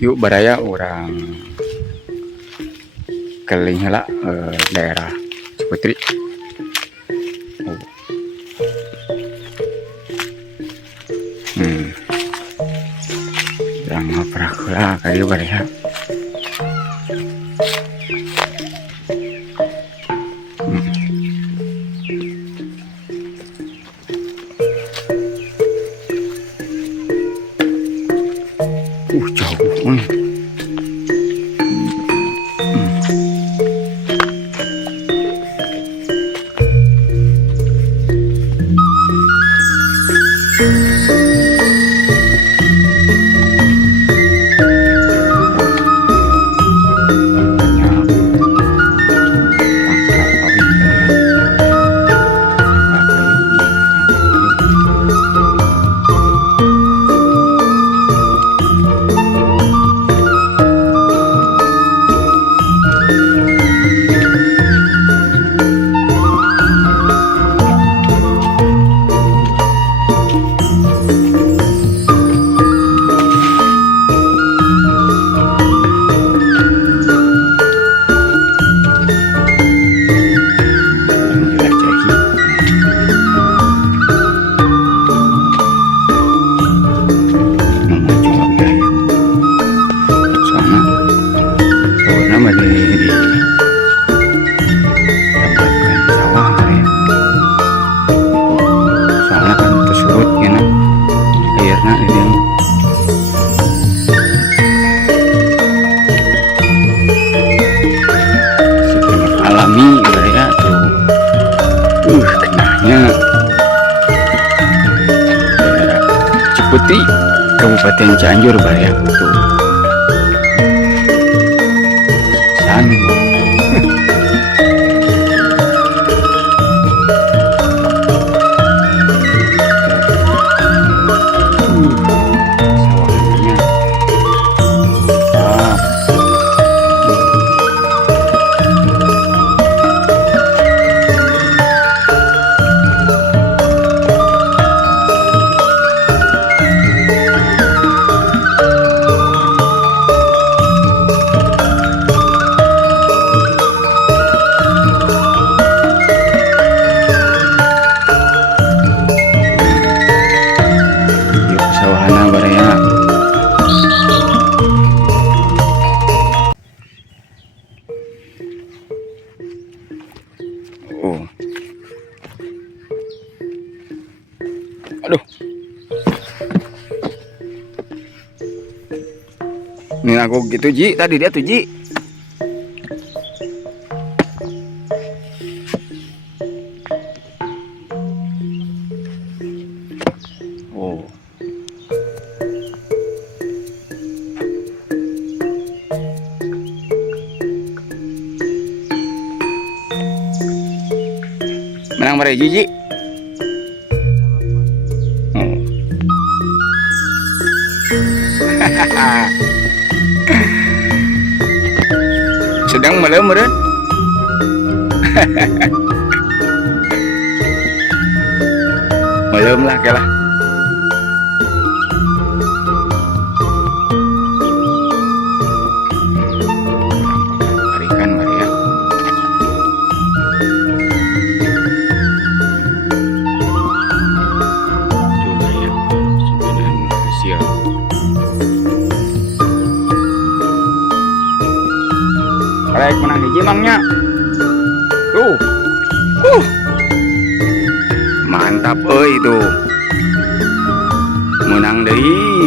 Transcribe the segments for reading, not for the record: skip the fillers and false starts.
Yuk baraya orang keling lah daerah Ciputri. Oh. Yang pernah lah kayu baraya. Jauh. Kenanya daerah Ciputri Kabupaten Cianjur baraya tuh san aduh. Ini aku gitu Ji, tadi dia tuh Ji. Oh. Menang bare Ji. Sedang melem meureun. Melem lah kelah. Ikan Maria. Coba ya, simpenan hasil. Rek menang hiji mangnya. Tuh. Mantap euy tuh. Menang deui.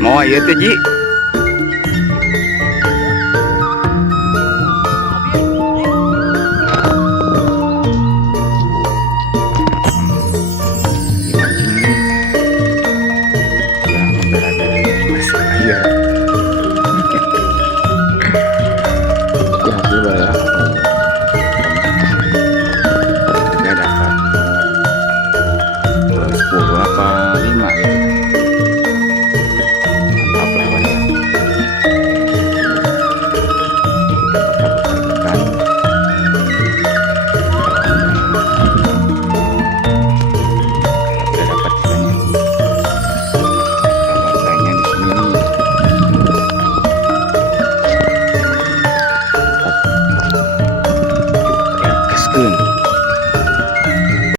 Mau ieu teh Ji.